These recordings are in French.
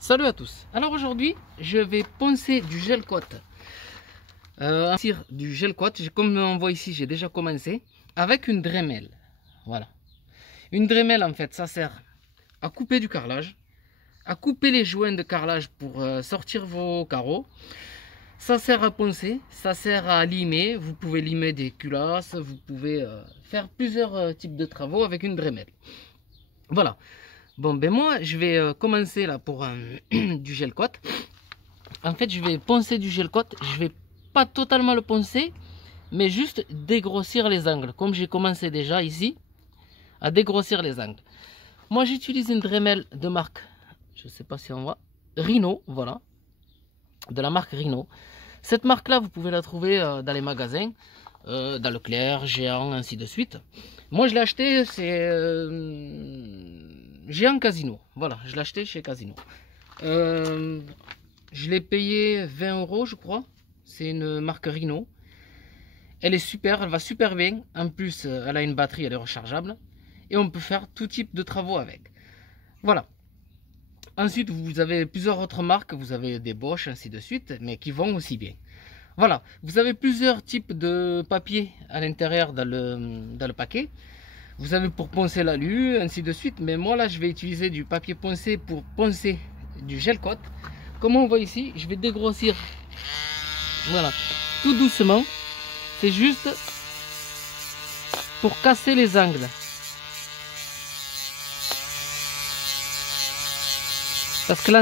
Salut à tous. Alors aujourd'hui, je vais poncer du gel coat. Du gel coat, comme on voit ici, j'ai déjà commencé avec une Dremel. Voilà. Une Dremel, en fait, ça sert à couper du carrelage, à couper les joints de carrelage pour sortir vos carreaux. Ça sert à poncer, ça sert à limer. Vous pouvez limer des culasses, vous pouvez faire plusieurs types de travaux avec une Dremel. Voilà. Bon, ben moi, je vais commencer là pour du gel coat. En fait, je vais poncer du gel coat. Je vais pas totalement le poncer, mais juste dégrossir les angles. Comme j'ai commencé déjà ici à dégrossir les angles. Moi, j'utilise une Dremel de marque, je sais pas si on voit, Rhino, voilà, de la marque Rhino. Cette marque-là, vous pouvez la trouver dans les magasins, dans Leclerc, Géant, ainsi de suite. Moi, je l'ai acheté, c'est Géant Casino. Voilà, je l'ai acheté chez Casino. Je l'ai payé 20 €, je crois. C'est une marque Rhino. Elle est super, elle va super bien. En plus, elle a une batterie, elle est rechargeable. Et on peut faire tout type de travaux avec. Voilà. Ensuite, vous avez plusieurs autres marques. Vous avez des Bosch, ainsi de suite, mais qui vont aussi bien. Voilà. Vous avez plusieurs types de papier à l'intérieur dans le paquet. Vous avez pour poncer l'alu, ainsi de suite. Mais moi, là, je vais utiliser du papier poncé pour poncer du gel coat. Comme on voit ici, je vais dégrossir. Voilà. Tout doucement. C'est juste pour casser les angles. Parce que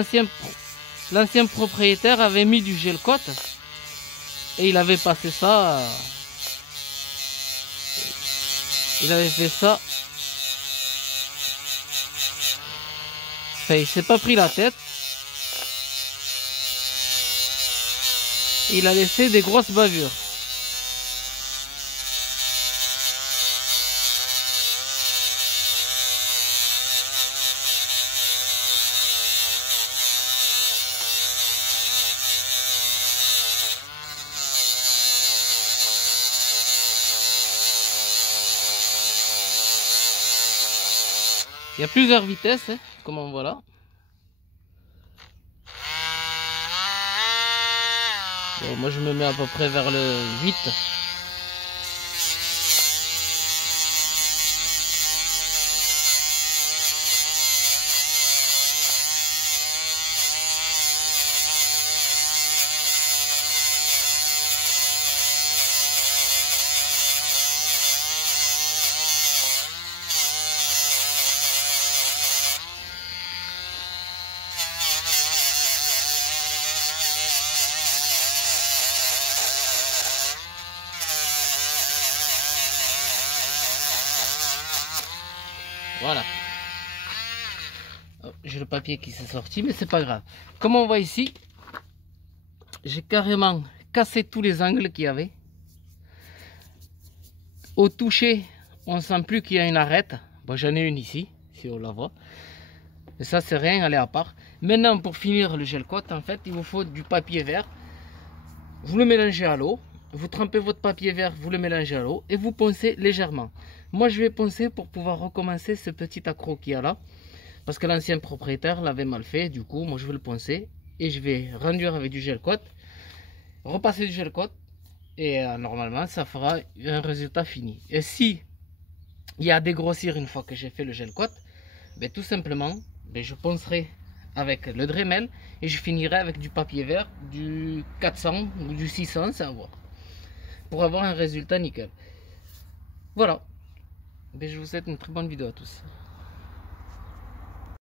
l'ancien propriétaire avait mis du gel coat et il avait passé ça. Il avait fait ça. Enfin, il s'est pas pris la tête. Il a laissé des grosses bavures. Il y a plusieurs vitesses, hein, comme on voit là. Bon, moi je me mets à peu près vers le 8. Voilà. Oh, j'ai le papier qui s'est sorti, mais c'est pas grave. Comme on voit ici, j'ai carrément cassé tous les angles qu'il y avait. Au toucher, on sent plus qu'il y a une arête. Bon, j'en ai une ici, si on la voit. Mais ça, c'est rien, elle est à part. Maintenant, pour finir le gel coat, en fait, il vous faut du papier vert. Vous le mélangez à l'eau. Vous trempez votre papier vert, vous le mélangez à l'eau et vous poncez légèrement. Moi, je vais poncer pour pouvoir recommencer ce petit accroc qu'il y a là. Parce que l'ancien propriétaire l'avait mal fait. Du coup, moi, je vais le poncer et je vais renduire avec du gel coat. Repasser du gel coat. Et normalement, ça fera un résultat fini. Et si il y a à dégrossir une fois que j'ai fait le gel coat, ben, tout simplement, ben, je poncerai avec le Dremel et je finirai avec du papier vert, du 400 ou du 600, c'est à voir. Pour avoir un résultat nickel. Voilà. Ben, je vous souhaite une très bonne vidéo à tous.